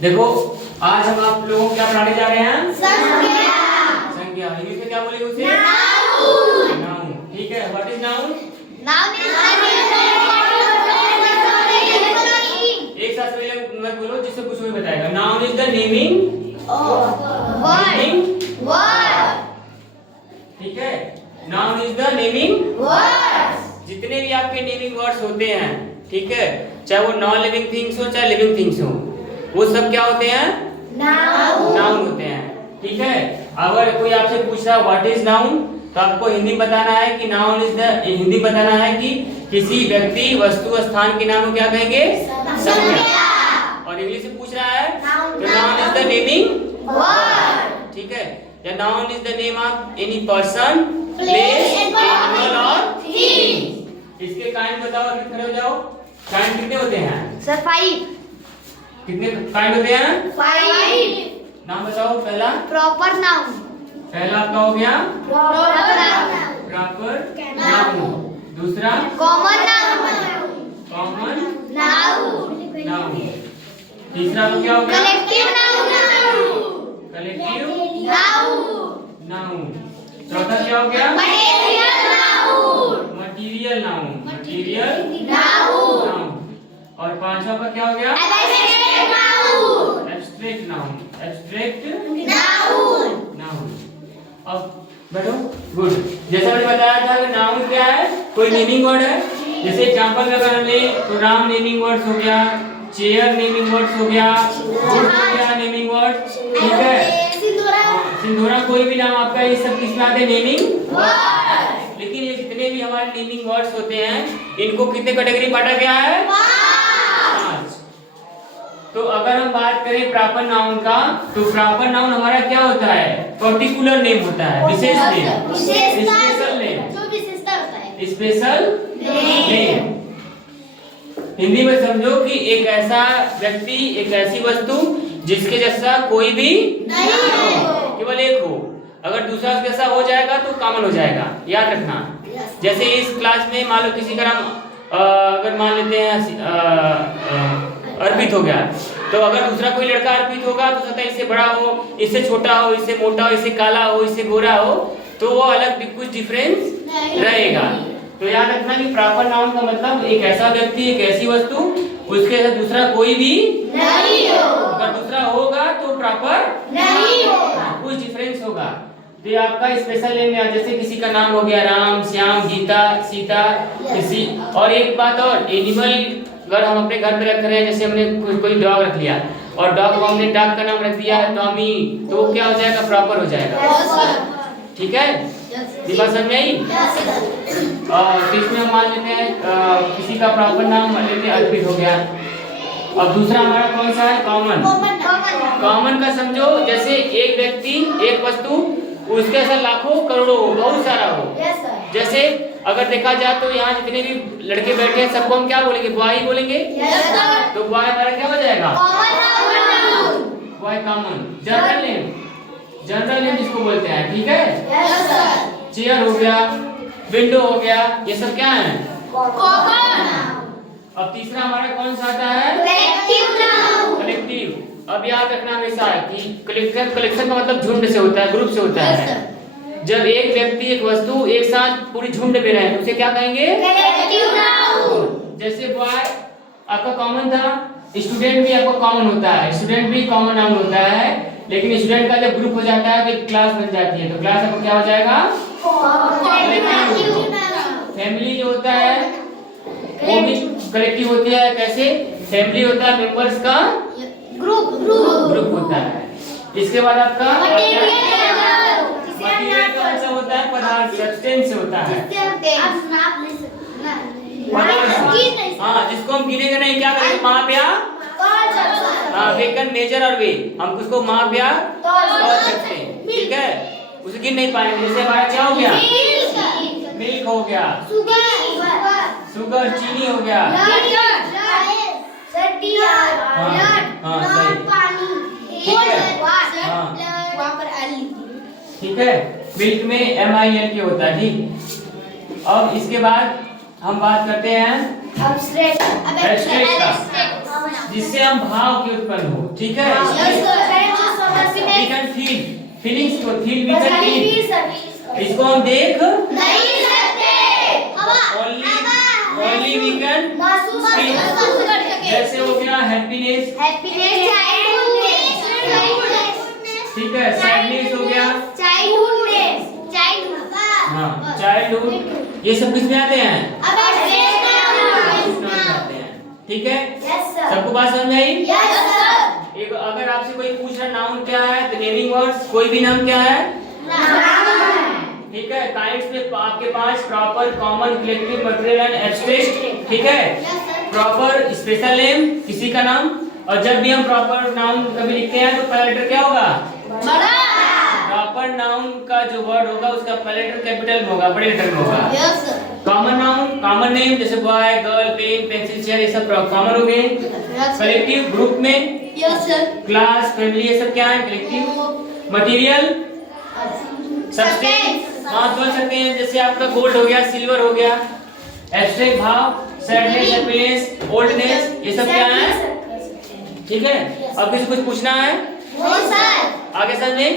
देखो आज हम आप लोगों को क्या पढ़ाने जा रहे हैं? संज्ञा। इंग्लिश में क्या बोलेंगे उसे? नाउन। ठीक है, व्हाट इज नाउन? एक साथ मत बोलो, जिससे कुछ भी बताएगा। नाउन इज द नेमिंग ठीक है, नाउन इज द नेमिंग जितने भी आपके नेमिंग वर्ड्स होते हैं, ठीक है, चाहे वो नॉन लिविंग थिंग्स हो चाहे लिविंग थिंग्स हो, वो सब क्या होते हैं? नाउन होते हैं। ठीक है, अगर कोई आपसे पूछ रहा व्हाट इज नाउन, तो आपको हिंदी बताना है कि नाउन इज द, हिंदी बताना है कि किसी व्यक्ति वस्तु स्थान के नाम को क्या कहेंगे? संज्ञा। और इंग्लिश से पूछ रहा है तो noun is the naming word. ठीक है, या noun is the name of any person, place, animal और थिंग। इसके काइंड बताओ, अभी खड़े हो जाओ। काइंड कितने होते हैं? सर 5। कितने काइंड होते हैं? 5। नाम बताओ। पहला प्रॉपर नाउन। पहला आपका हो गया प्रॉपर नाउन। दूसरा common noun. Common noun. Noun. तीसरा तो क्या हो गया? Collective noun. Collective noun. Noun. चौथा क्या हो गया? Material noun. Material noun. Material noun. Noun. और पांचवा का क्या हो गया? Abstract noun. Abstract noun. Abstract noun. Noun. अब बैठो। गुड। जैसा मैंने बताया था कि नाउन क्या है? कोई नेमिंग वर्ड है। जैसे एग्जांपल में अगर हम ले तो राम नेमिंग वर्ड्स हो गया, चेयर नेमिंग वर्ड्स हो गया, गुड हो गया नेमिंग वर्ड। ठीक है, सिंदूरा, कोई भी नाम आपका, ये सब किस में आते हैं? Naming word. लेकिन ये जितने भी हमारे नेमिंग वर्ड्स होते हैं, इनको कितने कैटेगरी बांटा गया है? 5। तो अगर हम बात करें प्रॉपर नाउन का, तो प्रॉपर नाउन हमारा क्या होता है? पर्टिकुलर नेम होता है, विशेष name, special name, special name. Hindi में समझो कि एक ऐसा व्यक्ति, एक ऐसी वस्तु जिसके जैसा कोई भी नहीं हो, केवल एक हो। अगर दूसरा उसके जैसा हो जाएगा तो कॉमन हो जाएगा, याद रखना। जैसे इस क्लास में मान लो किसी का नाम अगर मान लेते हैं अर्पित हो गया, तो अगर दूसरा कोई लड़का अर्पित होगा तो सकता है इससे बड़ा हो, इससे छोटा हो, इससे मोटा हो, इससे काला हो, इससे गोरा हो, तो वो अलग कुछ डिफरेंस रहेगा। तो याद रखना कि प्रॉपर नाउन का मतलब एक ऐसा व्यक्ति, एक ऐसी वस्तु, उसके साथ दूसरा कोई भी नहीं हो। अगर दूसरा होगा तो प्रॉपर नहीं होगा, कुछ डिफरेंस होगा। तो ये आपका स्पेशल नेम है। जैसे किसी का नाम हो गया राम, श्याम, गीता, सीता, किसी। और एक बात और, एनिमल अगर हम अपने घर पे रख रहे हैं, जैसे हमने कोई डॉग रख लिया और डॉग को हमने डॉग का नाम रख दिया है टॉमी, तो वो क्या हो जाएगा? प्रॉपर हो जाएगा। ठीक है, ये बात समझ में आई? और इसमें हम मान लेते हैं किसी का प्रॉपर नाम मान लेते हैं अर्पित हो गया। अब दूसरा हमारा कौन सा है? कॉमन। कॉमन का समझो जैसे एक व्यक्ति, एक वस्तु, उसके ऐसा लाखों करोड़ों हो, बहुत सारा हो। जैसे अगर देखा जाए तो यहाँ जितने भी लड़के बैठे हैं सबको हम क्या बोलेंगे? बॉय ही बोलेंगे। तो बॉय हमारा क्या हो जाएगा? Boy common. General name, general name जिसको बोलते हैं। ठीक है, चेयर हो गया, विंडो हो गया, ये सब क्या है? अब तीसरा हमारा कौन सा आता है? कलेक्टिव। अब याद रखना हमेशा कि कलेक्शन का मतलब झुंड से होता है, ग्रुप से होता है। जब एक व्यक्ति, एक वस्तु एक साथ पूरी झुंड में रहे, उसे क्या कहेंगे? जैसे बॉय आपका कॉमन था, स्टूडेंट भी आपका कॉमन होता है, स्टूडेंट भी कॉमन नाउन होता है। लेकिन स्टूडेंट का जब ग्रुप हो जाता है तो क्लास बन जाती है, तो क्लास आपको क्या हो जाएगा? फैमिली जो होता है वो भी कलेक्टिव होती है। कैसे? फैमिली होता है मेंबर्स का ग्रुप होता है। इसके बाद आपका मटेरियल का मतलब होता है पदार्थ, सब्सटेंस होता है। हाँ, जिसको हम गिनेंगे नहीं, क्या करेंगे? माप या वे कैन मेजर और वे, हम उसको माप या तौल सकते हैं। ठीक है, उसे गिन नहीं पाएंगे। जैसे हमारा क्या हो गया? मिल्क हो गया, शुगर, चीनी हो गया, ठीक है। मिल्क में MILK होता है। ठीक, अब इसके बाद हम बात करते हैं एब्स्ट्रैक्ट का, जिससे हम भाव के उत्पन्न हो, ठीक है? We can feel, feelings को feel, we can feel। इसको हम देख नहीं सकते। only we can feel। जैसे हो गया हैप्पीनेस, ठीक है? सैडनेस हो गया, हाँ चाइल्डहुड, ये सब किस में आते हैं? आते हैं, ठीक है? सबको बात समझ में आई? एक अगर आपसे कोई पूछ रहा नाउन क्या है तो नेमिंग वर्ड्स, कोई भी नाम क्या है, ठीक है? काइंड्स में आपके पास proper, common, collective, material and abstract, ठीक है? प्रॉपर, स्पेशल नेम, किसी का नाम, और जब भी हम प्रॉपर नाउन कभी लिखते हैं तो पहला लेटर क्या होगा? प्रॉपर नाउन का जो वर्ड होगा उसका पहला लेटर कैपिटल में होगा, बड़े लेटर में होगा। कॉमन नाउन, कॉमन नेम जैसे boy, girl, pen, pencil, chair, ये सब कॉमन हो गए। कलेक्टिव, ग्रुप में, क्लास, फैमिली, ये सब क्या है? कलेक्टिव। मटेरियल, सब्सटेंस, हाँ बोल सकते हैं, जैसे आपका गोल्ड हो गया, सिल्वर हो गया। एब्स्ट्रैक्ट, भाव, सैडनेस, हैप्पीनेस, ओल्डनेस, ये सब क्या है? ठीक है? अब किसी कुछ पूछना है आगे समझे?